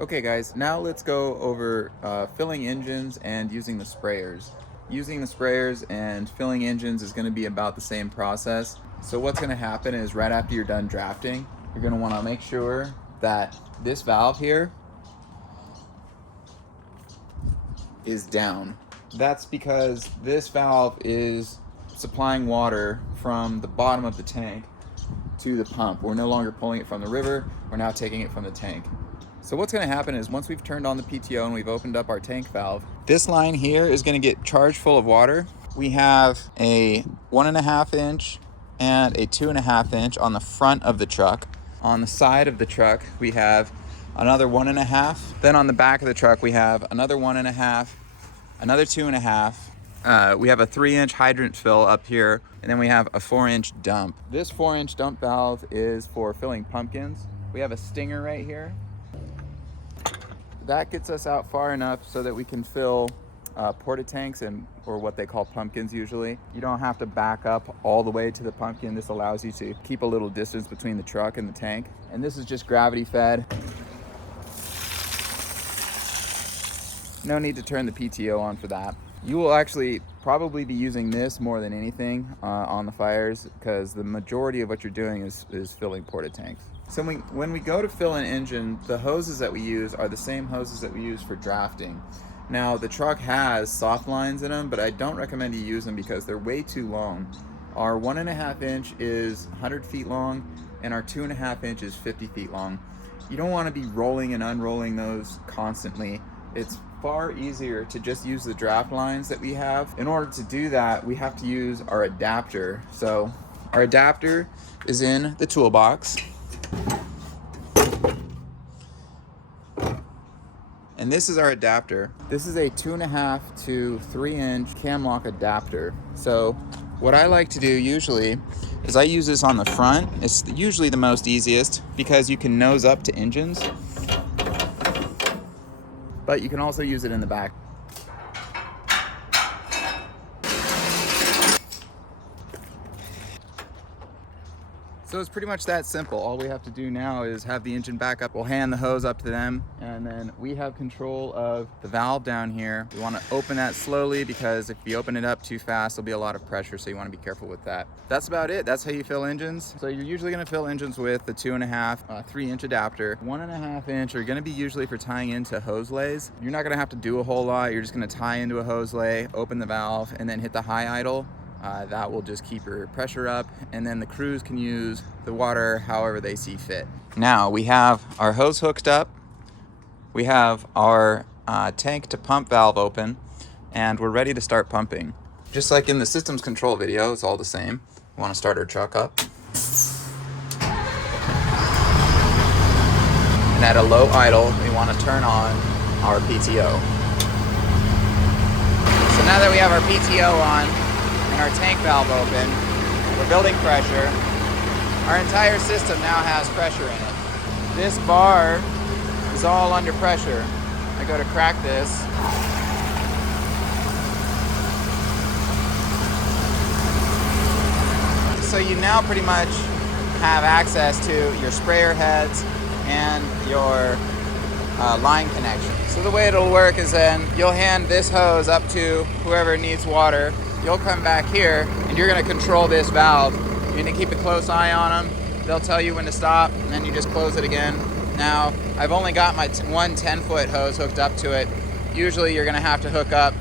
Okay guys, now let's go over filling engines and using the sprayers. Using the sprayers and filling engines is going to be about the same process. So what's going to happen is right after you're done drafting, you're going to want to make sure that this valve here is down. That's because this valve is supplying water from the bottom of the tank to the pump. We're no longer pulling it from the river, we're now taking it from the tank. So what's going to happen is once we've turned on the PTO and we've opened up our tank valve, this line here is going to get charged full of water. We have a 1.5 inch and a 2.5 inch on the front of the truck. On the side of the truck, we have another 1.5. Then on the back of the truck, we have another 1.5, another 2.5. We have a 3-inch hydrant fill up here, and then we have a 4-inch dump. This 4-inch dump valve is for filling pumpkins. We have a stinger right here. That gets us out far enough so that we can fill porta tanks or what they call pumpkins usually. You don't have to back up all the way to the pumpkin. This allows you to keep a little distance between the truck and the tank. And this is just gravity fed. No need to turn the PTO on for that. You will actually probably be using this more than anything on the fires, because the majority of what you're doing is filling porta tanks. So when we go to fill an engine, the hoses that we use are the same hoses that we use for drafting. Now the truck has soft lines in them, but I don't recommend you use them because they're way too long. Our 1.5 inch is 100 feet long and our 2.5 inch is 50 feet long. You don't want to be rolling and unrolling those constantly. It's far easier to just use the draft lines that we have. In order to do that, we have to use our adapter. So our adapter is in the toolbox. And this is our adapter. This is a 2.5 to 3 inch cam lock adapter. So what I like to do usually is I use this on the front. It's usually the most easiest because you can nose up to engines, but you can also use it in the back. So it's pretty much that simple. All we have to do now is have the engine back up. We'll hand the hose up to them, and then we have control of the valve down here. We want to open that slowly because if you open it up too fast, there'll be a lot of pressure, so you want to be careful with that. That's about it. That's how you fill engines. So you're usually going to fill engines with the 2.5, 3-inch adapter. 1.5 inch are going to be usually for tying into hose lays. You're not going to have to do a whole lot. You're just going to tie into a hose lay, open the valve, and then hit the high idle. That will just keep your pressure up, and then the crews can use the water however they see fit. Now we have our hose hooked up, we have our tank to pump valve open, and we're ready to start pumping. Just like in the systems control video, it's all the same. We want to start our truck up. And at a low idle, we want to turn on our PTO. So now that we have our PTO on, our tank valve open, we're building pressure. Our entire system now has pressure in it. This bar is all under pressure. I go to crack this. So you now pretty much have access to your sprayer heads and your line connection. So the way it'll work is then you'll hand this hose up to whoever needs water. You'll come back here and you're going to control this valve. You're going to keep a close eye on them. They'll tell you when to stop, and then you just close it again. Now, I've only got my one 10-foot hose hooked up to it. Usually you're going to have to hook up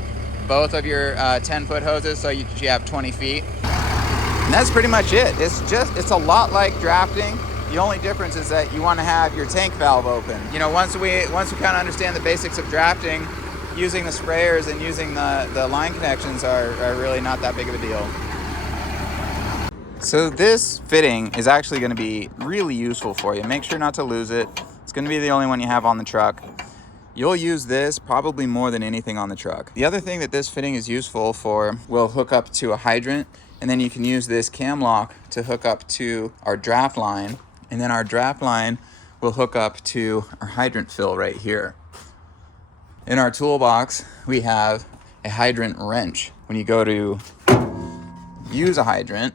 both of your 10-foot hoses so you have 20 feet. And that's pretty much it. It's a lot like drafting. The only difference is that you want to have your tank valve open. You know, once we kind of understand the basics of drafting, using the sprayers and using the line connections are really not that big of a deal. So this fitting is actually going to be really useful for you. Make sure not to lose it. It's going to be the only one you have on the truck. You'll use this probably more than anything on the truck. The other thing that this fitting is useful for will hook up to a hydrant, and then you can use this cam lock to hook up to our draft line, and then our draft line will hook up to our hydrant fill right here. In our toolbox, we have a hydrant wrench. When you go to use a hydrant,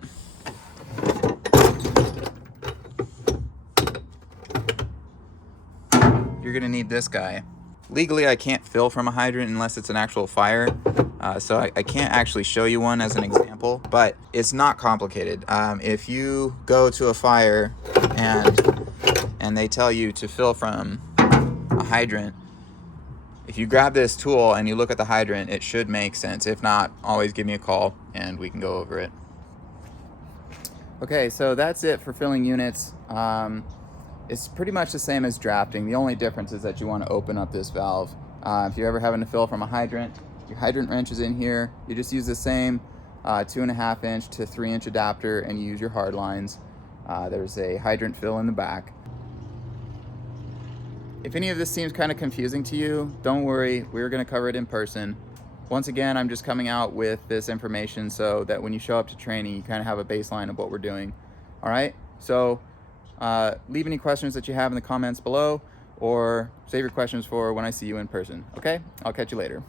you're gonna need this guy. Legally, I can't fill from a hydrant unless it's an actual fire, so I can't actually show you one as an example, but it's not complicated. If you go to a fire and they tell you to fill from a hydrant, if you grab this tool and you look at the hydrant, it should make sense. If not, always give me a call and we can go over it. Okay, so that's it for filling units. It's pretty much the same as drafting. The only difference is that you want to open up this valve. If you're ever having to fill from a hydrant, your hydrant wrench is in here. You just use the same 2.5 inch to 3 inch adapter and you use your hard lines. There's a hydrant fill in the back. If any of this seems kind of confusing to you, don't worry, we're going to cover it in person. Once again, I'm just coming out with this information so that when you show up to training, you kind of have a baseline of what we're doing. All right, so leave any questions that you have in the comments below, or save your questions for when I see you in person. Okay, I'll catch you later.